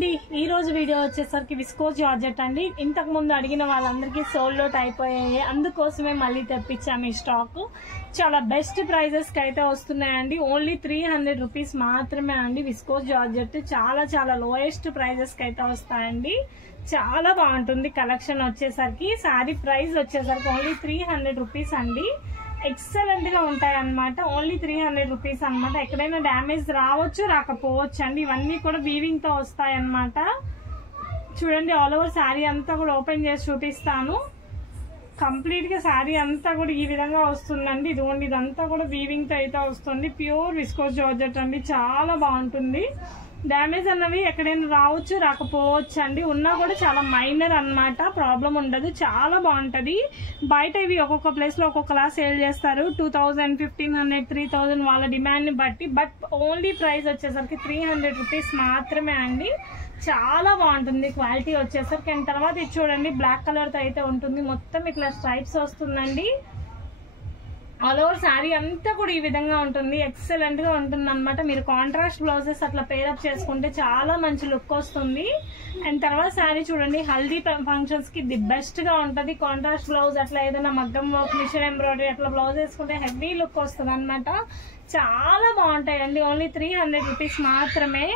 అండి, ఈ రోజు వీడియో వచ్చేసరికి విస్కోస్ జార్జెట్ అండి. ఇంతకు ముందు అడిగిన వాళ్ళందరికీ సోల్డ్ అవుట్ అయిపోయాయి, అందుకోసమే మళ్ళీ తెప్పించాము ఈ స్టాక్. చాలా బెస్ట్ ప్రైజెస్ కి అయితే వస్తున్నాయండి. ఓన్లీ 300 రూపీస్ మాత్రమే అండి విస్కోస్ జార్జెట్. చాలా చాలా లోయెస్ట్ ప్రైజెస్ కి అయితే వస్తాయండి. చాలా బాగుంటుంది కలెక్షన్ వచ్చేసరికి. శారీ ప్రైస్ వచ్చేసరికి ఓన్లీ 300 రూపీస్ అండి. ఎక్సలెంట్ గా ఉంటాయి అన్నమాట. ఓన్లీ 300 రూపీస్ అనమాట. ఎక్కడైనా డ్యామేజ్ రావచ్చు, రాకపోవచ్చు అండి. ఇవన్నీ కూడా వీవింగ్ తో వస్తాయి అన్నమాట. చూడండి, ఆల్ ఓవర్ శారీ అంతా కూడా ఓపెన్ చేసి చూపిస్తాను. కంప్లీట్ గా శారీ అంతా కూడా ఈ విధంగా వస్తుందండి. ఇదిగోండి, ఇదంతా కూడా వీవింగ్ తో అయితే వస్తుంది. ప్యూర్ విస్కోస్ జార్జెట్ అండి. చాలా బాగుంటుంది. డ్యామేజ్ అన్నవి ఎక్కడైనా రావచ్చు, రాకపోవచ్చు అండి. ఉన్నా కూడా చాలా మైనర్ అన్నమాట, ప్రాబ్లం ఉండదు. చాలా బాగుంటది. బయట ఇవి ఒక్కొక్క ప్లేస్ లో ఒక్కొక్కలా సేల్ చేస్తారు. 2000, 1500, 3000 వాళ్ళ డిమాండ్ ని బట్టి. బట్ ఓన్లీ ప్రైస్ వచ్చేసరికి 300 రూపీస్ మాత్రమే అండి. చాలా బాగుంటుంది క్వాలిటీ వచ్చేసరికి. అండ్ తర్వాత ఇది చూడండి, బ్లాక్ కలర్ తో అయితే ఉంటుంది. మొత్తం ఇట్లా స్ట్రైప్స్ వస్తుందండి. ఆల్ ఓవర్ శారీ అంతా కూడా ఈ విధంగా ఉంటుంది. ఎక్సలెంట్ గా ఉంటుంది అనమాట. మీరు కాంట్రాస్ట్ బ్లౌజెస్ అట్లా పేరప్ చేసుకుంటే చాలా మంచి లుక్ వస్తుంది. అండ్ తర్వాత శారీ చూడండి, హల్దీ ఫంక్షన్స్ కి ది బెస్ట్ గా ఉంటది. కాంట్రాస్ట్ బ్లౌజ్ అట్లా ఏదైనా మగ్గం వర్క్, మిషన్ ఎంబ్రాయిడరీ అట్లా బ్లౌజ్ వేసుకుంటే హెవీ లుక్ వస్తుంది అనమాట. చాలా బాగుంటాయండి. ఓన్లీ 300 రూపీస్ మాత్రమే.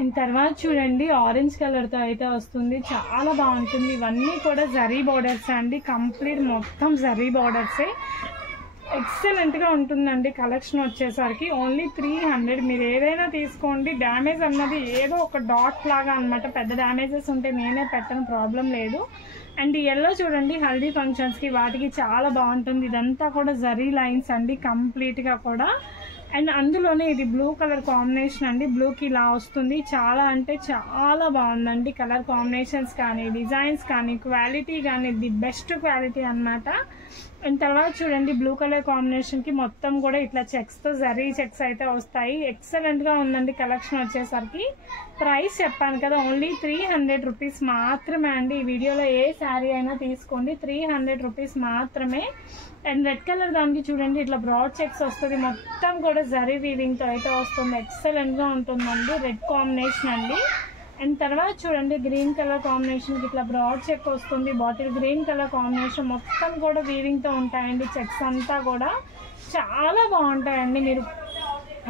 అండ్ తర్వాత చూడండి, ఆరెంజ్ కలర్ తో అయితే వస్తుంది. చాలా బాగుంటుంది. ఇవన్నీ కూడా జరీ బోర్డర్స్ అండి. కంప్లీట్ మొత్తం జరీ బోర్డర్సే. ఎక్సలెంట్ గా ఉంటుందండి కలెక్షన్ వచ్చేసరికి. ఓన్లీ 300. మీరు ఏదైనా తీసుకోండి. డ్యామేజ్ అన్నది ఏదో ఒక డాట్ లాగా అనమాట. పెద్ద డ్యామేజెస్ ఉంటే నేనే పెట్టను, ప్రాబ్లం లేదు. అండ్ ఎల్లో చూడండి, హల్దీ ఫంక్షన్స్ కి వాటికి చాలా బాగుంటుంది. ఇదంతా కూడా జరీ లైన్స్ అండి కంప్లీట్ గా కూడా. అండ్ అందులోనే ఇది బ్లూ కలర్ కాంబినేషన్ అండి. బ్లూకి ఇలా వస్తుంది. చాలా అంటే చాలా బాగుందండి. కలర్ కాంబినేషన్స్ కానీ, డిజైన్స్ కానీ, క్వాలిటీ కానీ ది బెస్ట్ క్వాలిటీ అనమాట. అండ్ తర్వాత చూడండి, బ్లూ కలర్ కాంబినేషన్ కి మొత్తం కూడా ఇట్లా చెక్స్ తో జరీ చెక్స్ అయితే వస్తాయి. ఎక్సలెంట్ గా ఉందండి కలెక్షన్ వచ్చేసరికి. ప్రైస్ చెప్పాను కదా, ఓన్లీ 300 రూపీస్ మాత్రమే అండి. ఈ వీడియోలో ఏ శారీ అయినా తీసుకోండి, 300 రూపీస్ మాత్రమే. అండ్ రెడ్ కలర్ దానికి చూడండి, ఇట్లా బ్రాడ్ చెక్స్ వస్తుంది. మొత్తం కూడా జరీ వీవింగ్ తో అయితే వస్తుంది. ఎక్సలెంట్ గా ఉంటుందండి. రెడ్ కాంబినేషన్ అండి. అండ్ తర్వాత చూడండి, గ్రీన్ కలర్ కాంబినేషన్ కి ఇట్లా బ్రాడ్ చెక్ వస్తుంది. బాటిల్ గ్రీన్ కలర్ కాంబినేషన్ మొత్తం కూడా వీవింగ్ తో ఉంటాయండి. చెక్స్ అంతా కూడా చాలా బాగుంటాయండి. మీరు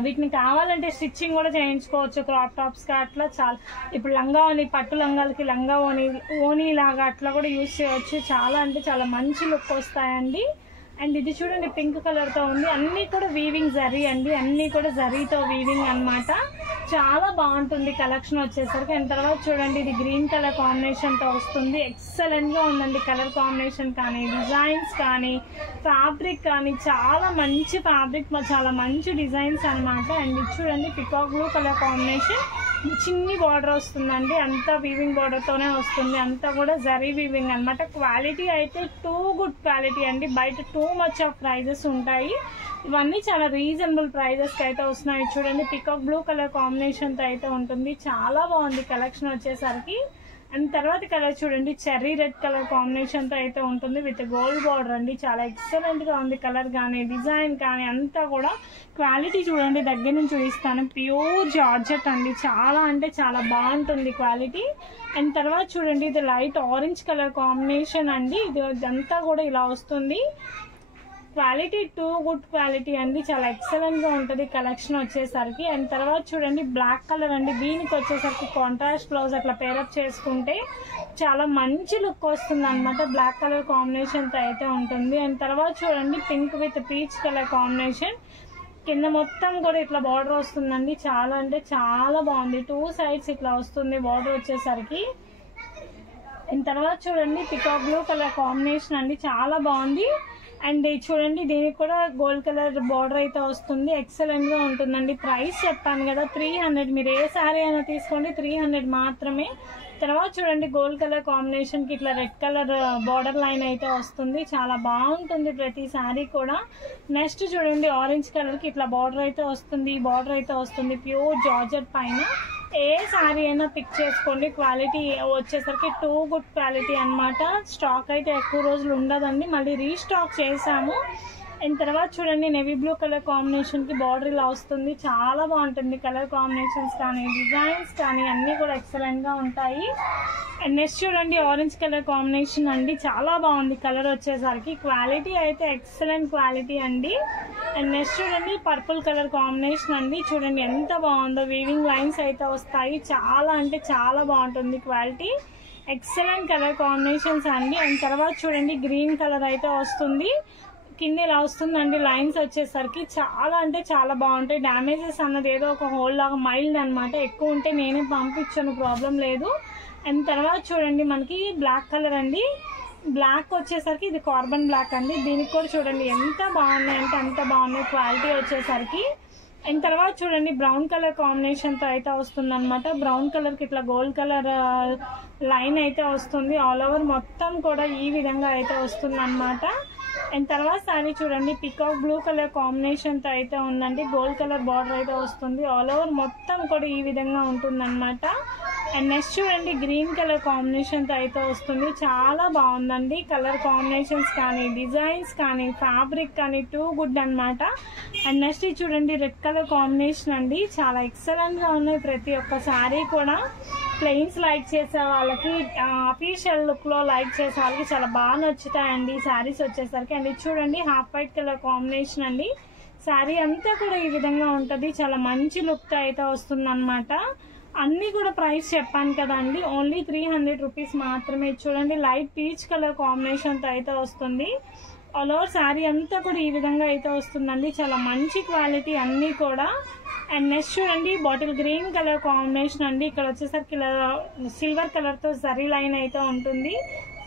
వీటిని కావాలంటే స్టిచ్చింగ్ కూడా చేయించుకోవచ్చు, క్రాప్ టాప్స్ గా అట్లా. చాలా ఇప్పుడు లంగా ఓని, పట్టు లంగాలకి లంగా ఓనీ లాగా అట్లా కూడా యూజ్ చేయవచ్చు. చాలా అంటే చాలా మంచి లుక్ వస్తాయండి. అండ్ ఇది చూడండి, పింక్ కలర్ తో ఉంది. అన్ని కూడా వీవింగ్ జరీ అండి. అన్ని కూడా జరీతో వీవింగ్ అన్నమాట. చాలా బాగుంటుంది కలెక్షన్ వచ్చేసరికి. అండ్ తర్వాత చూడండి, ఇది గ్రీన్ కలర్ కాంబినేషన్ తో వస్తుంది. ఎక్సలెంట్ గా ఉందండి కలర్ కాంబినేషన్ కానీ, డిజైన్స్ కానీ, ఫ్యాబ్రిక్ కానీ. చాలా మంచి ఫ్యాబ్రిక్, చాలా మంచి డిజైన్స్ అనమాట. అండ్ ఇది చూడండి, పికాక్ బ్లూ కలర్ కాంబినేషన్. చిన్ని బార్డర్ వస్తుందండి. అంతా వీవింగ్ బార్డర్ తోనే వస్తుంది. అంతా కూడా జరీ వీవింగ్ అనమాట. క్వాలిటీ అయితే టూ గుడ్ క్వాలిటీ అండి. బయట టూ మచ్ ఆఫ్ ప్రైజెస్ ఉంటాయి. ఇవన్నీ చాలా రీజనబుల్ ప్రైజెస్ కి అయితే వస్తున్నాయి. చూడండి, పికాక్ బ్లూ కలర్ కాంబినేషన్ తో అయితే ఉంటుంది. చాలా బాగుంది కలెక్షన్ వచ్చేసరికి. అండ్ తర్వాత కలర్ చూడండి, చెర్రీ రెడ్ కలర్ కాంబినేషన్ తో అయితే ఉంటుంది విత్ గోల్డ్ బార్డర్ అండి. చాలా ఎక్సలెంట్ గా ఉంది. కలర్ కానీ, డిజైన్ కానీ అంతా కూడా. క్వాలిటీ చూడండి, దగ్గర నుంచి చూపిస్తాను. ప్యూర్ జార్జెట్ అండి. చాలా అంటే చాలా బాగుంటుంది క్వాలిటీ. అండ్ తర్వాత చూడండి, ఇది లైట్ ఆరెంజ్ కలర్ కాంబినేషన్ అండి. ఇది ఇదంతా కూడా ఇలా వస్తుంది. క్వాలిటీ టూ గుడ్ క్వాలిటీ అండి. చాలా ఎక్సలెంట్ గా ఉంటుంది కలెక్షన్ వచ్చేసరికి. అండ్ తర్వాత చూడండి, బ్లాక్ కలర్ అండి. దీనికి వచ్చేసరికి కాంట్రాస్ట్ బ్లౌజ్ అట్లా పేరప్ చేసుకుంటే చాలా మంచి లుక్ వస్తుంది అనమాట. బ్లాక్ కలర్ కాంబినేషన్ తో అయితే ఉంటుంది. అండ్ తర్వాత చూడండి, pink with peach colour combination. కింద మొత్తం కూడా ఇట్లా బార్డర్ వస్తుందండి. చాలా అంటే చాలా బాగుంది. టూ సైడ్స్ ఇట్లా వస్తుంది బార్డర్ వచ్చేసరికి. అండ్ తర్వాత చూడండి, పికాక్ బ్లూ కలర్ కాంబినేషన్ అండి. చాలా బాగుంది. అండ్ చూడండి, దీనికి కూడా గోల్డ్ కలర్ బార్డర్ అయితే వస్తుంది. ఎక్సలెంట్ గా ఉంటుందండి. ప్రైస్ చెప్పాను కదా, 300. మీరు ఏ శారీ అయినా తీసుకోండి, 300 మాత్రమే. తర్వాత చూడండి, గోల్డ్ కలర్ కాంబినేషన్ కి ఇట్లా రెడ్ కలర్ బార్డర్ లైన్ అయితే వస్తుంది. చాలా బాగుంటుంది ప్రతి శారీ కూడా. నెక్స్ట్ చూడండి, ఆరెంజ్ కలర్ కి ఇట్లా బార్డర్ అయితే వస్తుంది. బార్డర్ అయితే వస్తుంది ప్యూర్ జార్జెట్ పైన. ఏ శారీ అయినా పిక్ చేసుకోండి. క్వాలిటీ వచ్చేసరికి టూ గుడ్ క్వాలిటీ అనమాట. స్టాక్ అయితే ఎక్కువ రోజులు ఉండదండి. మళ్ళీ రీస్టాక్ చేసాము. అండ్ తర్వాత చూడండి నేవీ బ్లూ కలర్ కాంబినేషన్కి బార్డర్ ఇలా వస్తుంది. చాలా బాగుంటుంది. కలర్ కాంబినేషన్స్ కానీ డిజైన్స్ కానీ అన్నీ కూడా ఎక్సలెంట్గా ఉంటాయి. అండ్ నెక్స్ట్ చూడండి ఆరెంజ్ కలర్ కాంబినేషన్ అండి. చాలా బాగుంది కలర్ వచ్చేసరికి. క్వాలిటీ అయితే ఎక్సలెంట్ క్వాలిటీ అండి. అండ్ నెక్స్ట్ చూడండి పర్పుల్ కలర్ కాంబినేషన్ అండి. చూడండి ఎంత బాగుందో. వీవింగ్ లైన్స్ అయితే వస్తాయి. చాలా అంటే చాలా బాగుంటుంది క్వాలిటీ. ఎక్సలెంట్ కలర్ కాంబినేషన్స్ అండి. అండ్ తర్వాత చూడండి గ్రీన్ కలర్ అయితే వస్తుంది. కింద ఇలా వస్తుందండి లైన్స్ వచ్చేసరికి. చాలా అంటే చాలా బాగుంటాయి. డ్యామేజెస్ అన్నది ఏదో ఒక హోల్ లాగా మైల్డ్ అనమాట. ఎక్కువ ఉంటే నేనే పంపించాను, ప్రాబ్లం లేదు. అండ్ తర్వాత చూడండి మనకి బ్లాక్ కలర్ అండి. బ్లాక్ వచ్చేసరికి ఇది కార్బన్ బ్లాక్ అండి. దీనికి కూడా చూడండి ఎంత బాగున్నాయి అంటే అంత బాగున్నాయి క్వాలిటీ వచ్చేసరికి. అండ్ తర్వాత చూడండి బ్రౌన్ కలర్ కాంబినేషన్తో అయితే వస్తుంది అనమాట. బ్రౌన్ కలర్కి ఇట్లా గోల్డ్ కలర్ లైన్ అయితే వస్తుంది. ఆల్ ఓవర్ మొత్తం కూడా ఈ విధంగా అయితే వస్తుంది అనమాట. అండ్ తర్వాత శారీ చూడండి పికాక్ బ్లూ కలర్ కాంబినేషన్తో అయితే ఉందండి. గోల్డ్ కలర్ బార్డర్ అయితే వస్తుంది. ఆల్ ఓవర్ మొత్తం కూడా ఈ విధంగా ఉంటుంది అనమాట. అండ్ నెక్స్ట్ చూడండి గ్రీన్ కలర్ కాంబినేషన్తో అయితే వస్తుంది. చాలా బాగుందండి కలర్ కాంబినేషన్స్ కానీ డిజైన్స్ కానీ ఫ్యాబ్రిక్ కానీ టూ గుడ్ అనమాట. అండ్ నెక్స్ట్ చూడండి రెడ్ కలర్ కాంబినేషన్ అండి. చాలా ఎక్సలెంట్గా ఉన్నాయి ప్రతి ఒక్క శారీ కూడా. ప్లెయిన్స్ లైక్ చేసే వాళ్ళకి, అఫీషియల్ లుక్లో లైక్ చేసే వాళ్ళకి చాలా బాగా నచ్చుతాయండి ఈ శారీస్ వచ్చేసరికి. అండ్ ఇది చూడండి హాఫ్ వైట్ కలర్ కాంబినేషన్ అండి. శారీ అంతా కూడా ఈ విధంగా ఉంటుంది. చాలా మంచి లుక్తో అయితే వస్తుంది అనమాట. అన్నీ కూడా ప్రైస్ చెప్పాను కదండి. ఓన్లీ 300 రూపీస్ మాత్రమే. చూడండి లైట్ పీచ్ కలర్ కాంబినేషన్తో అయితే వస్తుంది. ఆల్ ఓవర్ శారీ అంతా కూడా ఈ విధంగా అయితే వస్తుందండి. చాలా మంచి క్వాలిటీ అన్నీ కూడా. అండ్ నెక్స్ట్ చూడండి బాటిల్ గ్రీన్ కలర్ కాంబినేషన్ అండి. ఇక్కడ వచ్చేసరికి ఇలా సిల్వర్ కలర్తో జరీ లైన్ అయితే ఉంటుంది.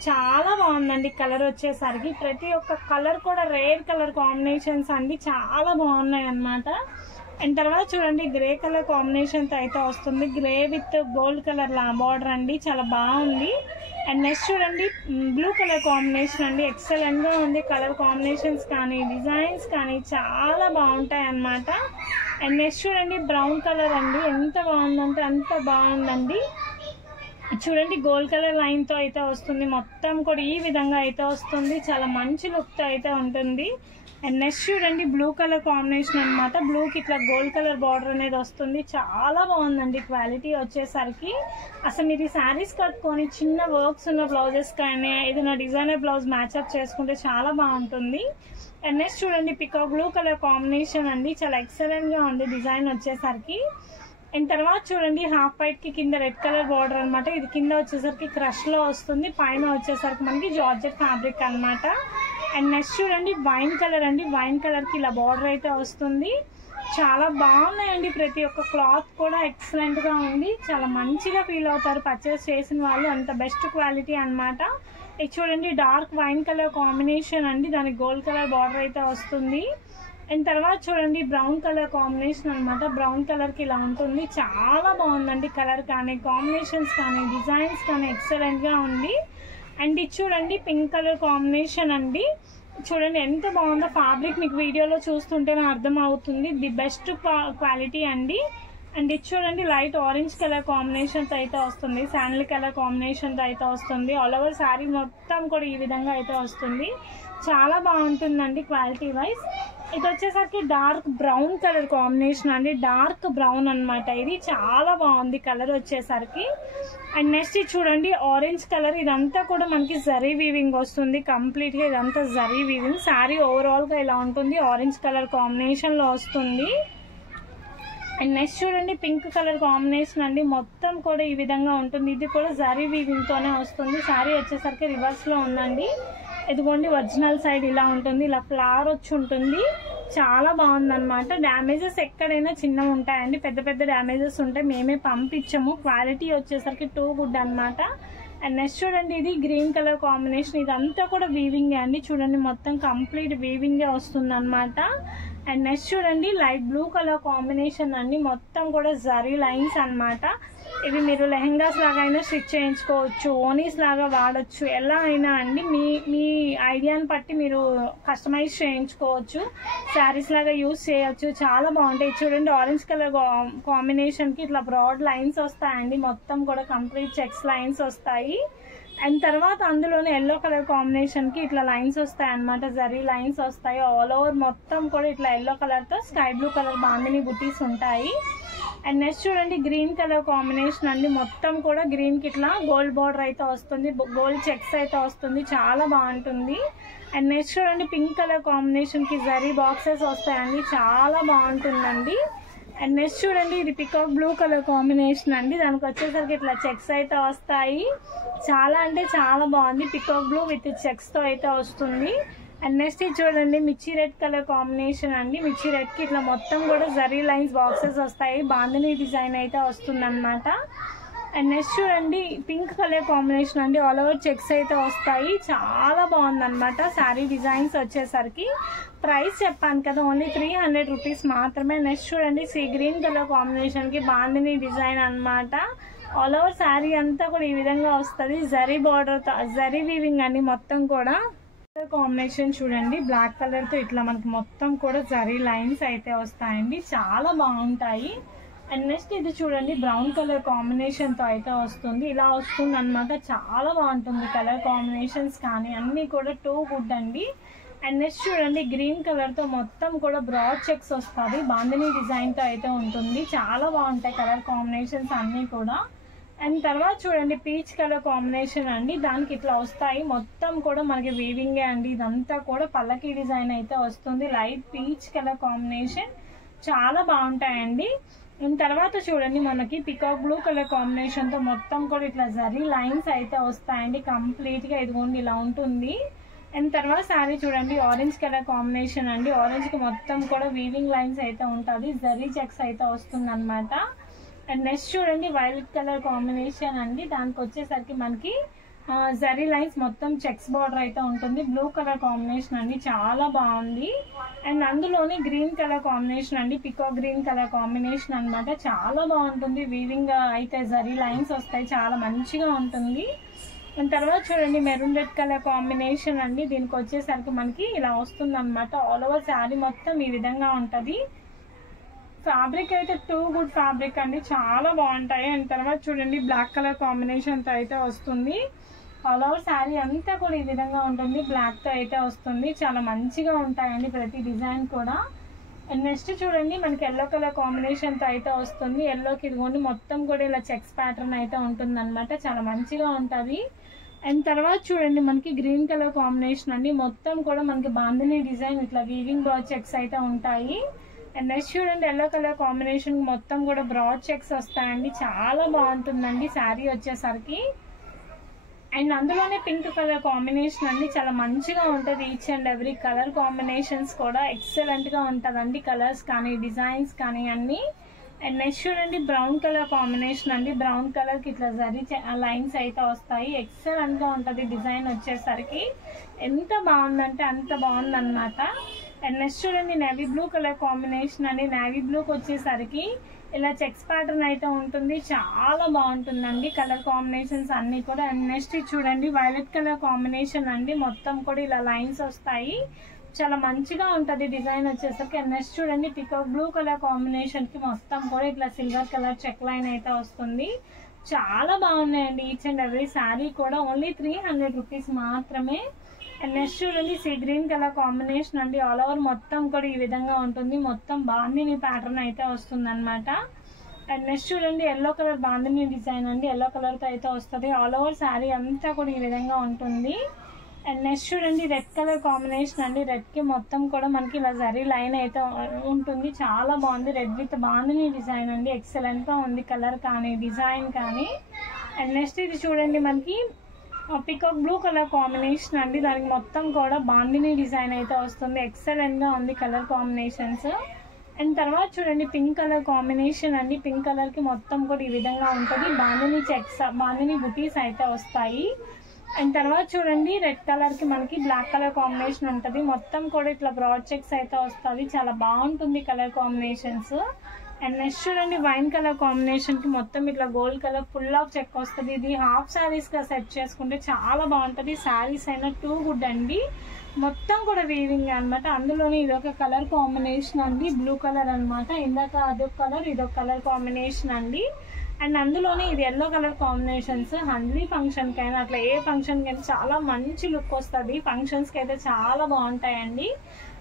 చాలా బాగుందండి కలర్ వచ్చేసరికి. ప్రతి ఒక్క కలర్ కూడా రేర్ కలర్ కాంబినేషన్స్ అండి. చాలా బాగున్నాయి అన్నమాట. అండ్ తర్వాత చూడండి గ్రే కలర్ కాంబినేషన్తో అయితే వస్తుంది. Grey with gold colour border అండి. చాలా బాగుంది. అండ్ నెక్స్ట్ చూడండి బ్లూ కలర్ కాంబినేషన్ అండి. ఎక్సలెంట్గా ఉంది. కలర్ కాంబినేషన్స్ కానీ డిజైన్స్ కానీ చాలా బాగుంటాయి అన్నమాట. అండ్ నెక్స్ట్ చూడండి బ్రౌన్ కలర్ అండి. ఎంత బాగుందంటే అంత బాగుందండి. చూడండి గోల్డ్ కలర్ లైన్తో అయితే వస్తుంది. మొత్తం కూడా ఈ విధంగా అయితే వస్తుంది. చాలా మంచి లుక్తో అయితే ఉంటుంది. అండ్ నెక్స్ట్ చూడండి బ్లూ కలర్ కాంబినేషన్ అనమాట. బ్లూకి ఇట్లా గోల్డ్ కలర్ బార్డర్ అనేది వస్తుంది. చాలా బాగుందండి క్వాలిటీ వచ్చేసరికి. అసలు మీరు ఈ శారీస్ కట్టుకొని చిన్న వర్క్స్ ఉన్న బ్లౌజెస్ కానీ ఏదైనా డిజైనర్ బ్లౌజ్ మ్యాచ్అప్ చేసుకుంటే చాలా బాగుంటుంది. అండ్ నెక్స్ట్ చూడండి పికాక్ బ్లూ కలర్ కాంబినేషన్ అండి. చాలా ఎక్సలెంట్గా ఉంది డిజైన్ వచ్చేసరికి. అండ్ తర్వాత చూడండి హాఫ్ వైట్కి కింద రెడ్ కలర్ బార్డర్ అనమాట. ఇది కింద వచ్చేసరికి క్రష్లో వస్తుంది. పైన వచ్చేసరికి మనకి జార్జెట్ ఫ్యాబ్రిక్ అనమాట. అండ్ నెక్స్ట్ చూడండి వైన్ కలర్ అండి. వైన్ కలర్కి ఇలా బార్డర్ అయితే వస్తుంది. చాలా బాగున్నాయండి. ప్రతి ఒక్క క్లాత్ కూడా ఎక్సలెంట్గా ఉంది. చాలా మంచిగా ఫీల్ అవుతారు పర్చేస్ చేసిన వాళ్ళు. అంత బెస్ట్ క్వాలిటీ అనమాట. ఇది చూడండి డార్క్ వైన్ కలర్ కాంబినేషన్ అండి. దానికి గోల్డ్ కలర్ బార్డర్ అయితే వస్తుంది. అండ్ తర్వాత చూడండి బ్రౌన్ కలర్ కాంబినేషన్ అనమాట. బ్రౌన్ కలర్కి ఇలా ఉంటుంది. చాలా బాగుందండి కలర్ కానీ కాంబినేషన్స్ కానీ డిజైన్స్ కానీ ఎక్సలెంట్గా ఉంది. అండ్ ఇది చూడండి పింక్ కలర్ కాంబినేషన్ అండి. చూడండి ఎంత బాగుందో. ఫ్యాబ్రిక్ మీకు వీడియోలో చూస్తుంటేనే అర్థం అవుతుంది. ది బెస్ట్ క్వాలిటీ అండి. అండ్ ఇది చూడండి లైట్ ఆరెంజ్ కలర్ కాంబినేషన్తో అయితే వస్తుంది. శాండిల్ కలర్ కాంబినేషన్తో అయితే వస్తుంది. ఆల్ ఓవర్ శారీ మొత్తం కూడా ఈ విధంగా అయితే వస్తుంది. చాలా బాగుంటుందండి క్వాలిటీ వైజ్. ఇది వచ్చేసరికి డార్క్ బ్రౌన్ కలర్ కాంబినేషన్ అండి. డార్క్ బ్రౌన్ అనమాట. ఇది చాలా బాగుంది కలర్ వచ్చేసరికి. అండ్ నెక్స్ట్ ఇది చూడండి ఆరెంజ్ కలర్. ఇదంతా కూడా మనకి జరీ వీవింగ్ వస్తుంది. కంప్లీట్గా ఇదంతా జరీ వీవింగ్. శారీ ఓవరాల్గా ఇలా ఉంటుంది. ఆరెంజ్ కలర్ కాంబినేషన్లో వస్తుంది. అండ్ నెక్స్ట్ చూడండి పింక్ కలర్ కాంబినేషన్ అండి. మొత్తం కూడా ఈ విధంగా ఉంటుంది. ఇది కూడా జరీ వీవింగ్తోనే వస్తుంది. శారీ వచ్చేసరికి రివర్స్లో ఉందండి. ఇదిగోండి ఒరిజినల్ సైడ్ ఇలా ఉంటుంది. ఇలా ఫ్లవర్ వచ్చి ఉంటుంది. చాలా బాగుందన్నమాట. డ్యామేజెస్ ఎక్కడైనా చిన్నవి ఉంటాయండి. పెద్ద పెద్ద డ్యామేజెస్ ఉంటాయి. మేమే పంపించాము. క్వాలిటీ వచ్చేసరికి టూ గుడ్ అనమాట. అండ్ నెక్స్ట్ చూడండి ఇది గ్రీన్ కలర్ కాంబినేషన్. ఇదంతా కూడా వీవింగే అండి. చూడండి మొత్తం కంప్లీట్ వీవింగే వస్తుంది అనమాట. అండ్ నెక్స్ట్ చూడండి లైట్ బ్లూ కలర్ కాంబినేషన్ అండి. మొత్తం కూడా జరీ లైన్స్ అనమాట. ఇవి మీరు లెహెంగాస్ లాగా అయినా స్టిచ్ చేయించుకోవచ్చు, ఓనీస్ లాగా వాడచ్చు, ఎలా అయినా అండి మీ ఐడియాని బట్టి మీరు కస్టమైజ్ చేయించుకోవచ్చు, శారీస్ లాగా యూజ్ చేయొచ్చు. చాలా బాగుంటాయి. చూడండి ఆరెంజ్ కలర్ కాంబినేషన్కి ఇట్లా బ్రాడ్ లైన్స్ వస్తాయండి, మొత్తం కూడా కంప్లీట్ చెక్స్ లైన్స్ వస్తాయి. అండ్ తర్వాత అందులోనే ఎల్లో కలర్ కాంబినేషన్కి ఇట్లా లైన్స్ వస్తాయి అన్నమాట, జరీ లైన్స్ వస్తాయి. ఆల్ ఓవర్ మొత్తం కూడా ఇట్లా ఎల్లో కలర్తో స్కై బ్లూ కలర్ బాందిని బుటీస్ ఉంటాయి. అండ్ నెక్స్ట్ చూడండి గ్రీన్ కలర్ కాంబినేషన్ అండి, మొత్తం కూడా గ్రీన్కి ఇట్లా గోల్డ్ బార్డర్ అయితే వస్తుంది, గోల్డ్ చెక్స్ అయితే వస్తుంది, చాలా బాగుంటుంది. అండ్ నెక్స్ట్ చూడండి పింక్ కలర్ కాంబినేషన్కి జరీ బాక్సెస్ వస్తాయండి, చాలా బాగుంటుందండి. అండ్ నెక్స్ట్ చూడండి ఇది పికాక్ బ్లూ కలర్ కాంబినేషన్ అండి, దానికి వచ్చేసరికి ఇట్లా చెక్స్ అయితే వస్తాయి, చాలా అంటే చాలా బాగుంది. పికాక్ బ్లూ విత్ చెక్స్తో అయితే వస్తుంది. అండ్ నెక్స్ట్ ఇది చూడండి మిర్చి రెడ్ కలర్ కాంబినేషన్ అండి, మిర్చి రెడ్కి ఇట్లా మొత్తం కూడా జరీ లైన్స్ బాక్సెస్ వస్తాయి, బాందిని డిజైన్ అయితే వస్తుంది అనమాట. అండ్ నెక్స్ట్ చూడండి పింక్ కలర్ కాంబినేషన్ అండి, ఆల్ ఓవర్ చెక్స్ అయితే వస్తాయి, చాలా బాగుందన్నమాట. శారీ డిజైన్స్ వచ్చేసరికి ప్రైస్ చెప్పాను కదా ఓన్లీ 300 రూపీస్ మాత్రమే. నెక్స్ట్ చూడండి సీ గ్రీన్ కలర్ కాంబినేషన్కి బాందిని డిజైన్ అనమాట. ఆల్ ఓవర్ శారీ అంతా కూడా ఈ విధంగా వస్తుంది, జరీ బార్డర్ జరీ వీవింగ్ అండి మొత్తం కూడా. కాంబినేషన్ చూడండి బ్లాక్ కలర్తో ఇట్లా మనకి మొత్తం కూడా జరీ లైన్స్ అయితే వస్తాయండి, చాలా బాగుంటాయి. అండ్ నెక్స్ట్ ఇది చూడండి బ్రౌన్ కలర్ కాంబినేషన్తో అయితే వస్తుంది, ఇలా వస్తుంది అనమాట, చాలా బాగుంటుంది. కలర్ కాంబినేషన్స్ కానీ అన్నీ కూడా టూ గుడ్ అండి. అండ్ నెక్స్ట్ చూడండి గ్రీన్ కలర్తో మొత్తం కూడా బ్రాడ్ చెక్స్ వస్తుంది, బాందిని డిజైన్తో అయితే ఉంటుంది, చాలా బాగుంటాయి కలర్ కాంబినేషన్స్ అన్నీ కూడా. అండ్ తర్వాత చూడండి పీచ్ కలర్ కాంబినేషన్ అండి, దానికి ఇట్లా వస్తాయి మొత్తం కూడా మనకి వీవింగే అండి, ఇదంతా కూడా పల్లకి డిజైన్ అయితే వస్తుంది, లైట్ పీచ్ కలర్ కాంబినేషన్, చాలా బాగుంటాయండి. తర్వాత చూడండి మనకి పికాక్ బ్లూ కలర్ కాంబినేషన్తో మొత్తం కూడా ఇట్లా జరీ లైన్స్ అయితే వస్తాయండి కంప్లీట్గా, ఇదిగోండి ఇలా ఉంటుంది. అండ్ తర్వాత శారీ చూడండి ఆరెంజ్ కలర్ కాంబినేషన్ అండి, ఆరెంజ్కి మొత్తం కూడా వీవింగ్ లైన్స్ అయితే ఉంటుంది, జరీ చెక్స్ అయితే వస్తుంది అనమాట. అండ్ నెక్స్ట్ చూడండి వైలెట్ కలర్ కాంబినేషన్ అండి, దానికి వచ్చేసరికి మనకి జరీ లైన్స్ మొత్తం చెక్స్ బార్డర్ అయితే ఉంటుంది, బ్లూ కలర్ కాంబినేషన్ అండి, చాలా బాగుంది. అండ్ అందులోని గ్రీన్ కలర్ కాంబినేషన్ అండి, పికాక్ గ్రీన్ కలర్ కాంబినేషన్ అనమాట, చాలా బాగుంటుంది. వీవింగ్ అయితే జరీ లైన్స్ వస్తాయి, చాలా మంచిగా ఉంటుంది. అండ్ తర్వాత చూడండి మెరూన్ రెడ్ కలర్ కాంబినేషన్ అండి, దీనికి వచ్చేసరికి మనకి ఇలా వస్తుంది అనమాట. ఆల్ ఓవర్ శారీ మొత్తం ఈ విధంగా ఉంటుంది. ఫ్యాబ్రిక్ అయితే టూ గుడ్ ఫ్యాబ్రిక్ అండి, చాలా బాగుంటాయి. అండ్ తర్వాత చూడండి బ్లాక్ కలర్ కాంబినేషన్తో అయితే వస్తుంది, ఆల్ ఓవర్ శారీ అంతా కూడా ఈ విధంగా ఉంటుంది, బ్లాక్తో అయితే వస్తుంది, చాలా మంచిగా ఉంటాయండి ప్రతి డిజైన్ కూడా. అండ్ నెక్స్ట్ చూడండి మనకి ఎల్లో కలర్ కాంబినేషన్తో అయితే వస్తుంది, ఎల్లోకి ఇదిగోండి మొత్తం కూడా ఇలా చెక్స్ ప్యాటర్న్ అయితే ఉంటుంది అనమాట, చాలా మంచిగా ఉంటుంది. అండ్ తర్వాత చూడండి మనకి గ్రీన్ కలర్ కాంబినేషన్ అండి, మొత్తం కూడా మనకి బాందిని డిజైన్ ఇట్లా వీవింగ్ బ్రాడ్ చెక్స్ అయితే ఉంటాయి. అండ్ నెక్స్ట్ చూడండి ఎల్లో కలర్ కాంబినేషన్ మొత్తం కూడా బ్రాడ్ చెక్స్ వస్తాయండి, చాలా బాగుంటుందండి శారీ వచ్చేసరికి. అండ్ అందులోనే పింక్ కలర్ కాంబినేషన్ అండి, చాలా మంచిగా ఉంటుంది. Each and every colour combinations కూడా ఎక్సలెంట్గా ఉంటుందండి, కలర్స్ కానీ డిజైన్స్ కానీ అన్నీ. అండ్ నెక్స్ట్ చూడండి బ్రౌన్ కలర్ కాంబినేషన్ అండి, బ్రౌన్ కలర్కి ఇట్లా జరీ లైన్స్ అయితే వస్తాయి, ఎక్సలెంట్గా ఉంటుంది డిజైన్ వచ్చేసరికి, ఎంత బాగుందంటే అంత బాగుందన్నమాట. అండ్ నెక్స్ట్ చూడండి నేవీ బ్లూ కలర్ కాంబినేషన్ అండి, నేవీ బ్లూకి వచ్చేసరికి ఇలా చెక్స్ ప్యాటర్న్ అయితే ఉంటుంది, చాలా బాగుంటుందండి కలర్ కాంబినేషన్స్ అన్నీ కూడా. అండ్ నెక్స్ట్ చూడండి వైలెట్ కలర్ కాంబినేషన్ అండి, మొత్తం కూడా ఇలా లైన్స్ వస్తాయి, చాలా మంచిగా ఉంటుంది డిజైన్ వచ్చేసరికి. అండ్ నెక్స్ట్ చూడండి పికాక్ బ్లూ కలర్ కాంబినేషన్కి మొత్తం కూడా ఇట్లా సిల్వర్ కలర్ చెక్ లైన్ అయితే వస్తుంది, చాలా బాగున్నాయండి ఈచ్ అండ్ ఎవ్రీ శారీ కూడా. ఓన్లీ 300 రూపీస్ మాత్రమే. అండ్ నెక్స్ట్ చూడండి సీ గ్రీన్ కలర్ కాంబినేషన్ అండి, ఆల్ ఓవర్ మొత్తం కూడా ఈ విధంగా ఉంటుంది, మొత్తం బాందిని ప్యాటర్న్ అయితే వస్తుంది అనమాట. అండ్ నెక్స్ట్ చూడండి ఎల్లో కలర్ బాందిని డిజైన్ అండి, ఎల్లో కలర్తో అయితే వస్తుంది, ఆల్ ఓవర్ శారీ అంతా కూడా ఈ విధంగా ఉంటుంది. అండ్ నెక్స్ట్ చూడండి రెడ్ కలర్ కాంబినేషన్ అండి, రెడ్కి మొత్తం కూడా మనకి ఇలా జరీ లైన్ అయితే ఉంటుంది, చాలా బాగుంది. రెడ్ విత్ బాందిని డిజైన్ అండి, ఎక్సలెంట్గా ఉంది కలర్ కానీ డిజైన్ కానీ. అండ్ నెక్స్ట్ ఇది చూడండి మనకి పికాక్ బ్లూ కలర్ కాంబినేషన్ అండి, దానికి మొత్తం కూడా బాందిని డిజైన్ అయితే వస్తుంది, ఎక్సలెంట్గా ఉంది కలర్ కాంబినేషన్స్. అండ్ తర్వాత చూడండి పింక్ కలర్ కాంబినేషన్ అండి, పింక్ కలర్కి మొత్తం కూడా ఈ విధంగా ఉంటుంది, బాందిని చెక్స్ బాందిని బుటీస్ అయితే వస్తాయి. అండ్ తర్వాత చూడండి రెడ్ కలర్కి మనకి బ్లాక్ కలర్ కాంబినేషన్ ఉంటుంది, మొత్తం కూడా ఇట్లా బ్రాడ్ చెక్స్ అయితే వస్తుంది, చాలా బాగుంటుంది కలర్ కాంబినేషన్స్. అండ్ నెక్స్ట్ చూడండి వైన్ కలర్ కాంబినేషన్ కి మొత్తం ఇట్లా gold colour full of check వస్తుంది. ఇది హాఫ్ శారీస్ గా సెట్ చేసుకుంటే చాలా బాగుంటది. శారీస్ అయినా టూ గుడ్ అండి. మొత్తం కూడా వీవింగ్ అనమాట. అందులోనే ఇదొక కలర్ కాంబినేషన్ అండి, బ్లూ కలర్ అనమాట. ఇందాక అదొక కలర్, ఇదొక కలర్ కాంబినేషన్ అండి. అండ్ అందులోనే ఇది yellow colour combinations. Haldi function కైనా అట్లా ఏ ఫంక్షన్ కైనా చాలా మంచి లుక్ వస్తుంది. ఫంక్షన్స్ కి అయితే చాలా బాగుంటాయండి.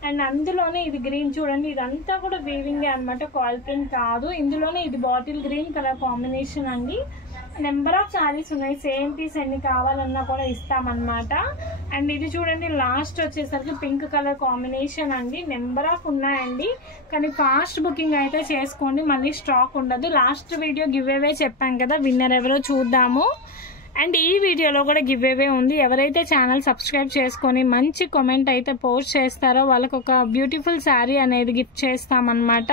అండ్ అందులోనే ఇది గ్రీన్ చూడండి, ఇదంతా కూడా వీవింగ్ అనమాట, కాల్ ప్రింట్ కాదు. ఇందులోనే ఇది బాటిల్ గ్రీన్ కలర్ కాంబినేషన్ అండి. నెంబర్ ఆఫ్ శారీస్ ఉన్నాయి, సేమ్ పీస్ ఎన్ని కావాలన్నా కూడా ఇస్తామన్నమాట. అండ్ ఇది చూడండి లాస్ట్ వచ్చేసరికి పింక్ కలర్ కాంబినేషన్ అండి. నెంబర్ ఆఫ్ ఉన్నాయండి, కానీ ఫాస్ట్ బుకింగ్ అయితే చేసుకోండి, మళ్ళీ స్టాక్ ఉండదు. లాస్ట్ వీడియో గివ్ అవే చెప్పాం కదా, విన్నర్ ఎవరో చూద్దాము. అండ్ ఈ వీడియోలో కూడా గివ్ అవే ఉంది. ఎవరైతే ఛానల్ సబ్స్క్రైబ్ చేసుకొని మంచి కామెంట్ అయితే పోస్ట్ చేస్తారో వాళ్ళకు ఒక బ్యూటిఫుల్ శారీ అనేది గిఫ్ట్ చేస్తామన్నమాట.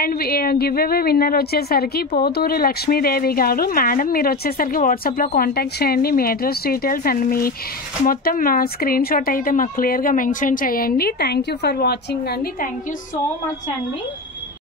అండ్ గివ్ అవే విన్నర్ వచ్చేసరికి పోతూరి లక్ష్మీదేవి గారు. మేడం మీరు వచ్చేసరికి వాట్సాప్లో కాంటాక్ట్ చేయండి, మీ అడ్రస్ డీటెయిల్స్ అండ్ మీ మొత్తం స్క్రీన్ షాట్ అయితే మాకు క్లియర్గా మెన్షన్ చేయండి. థ్యాంక్ యూ ఫర్ వాచింగ్ అండి. థ్యాంక్ యూ సో మచ్ అండి.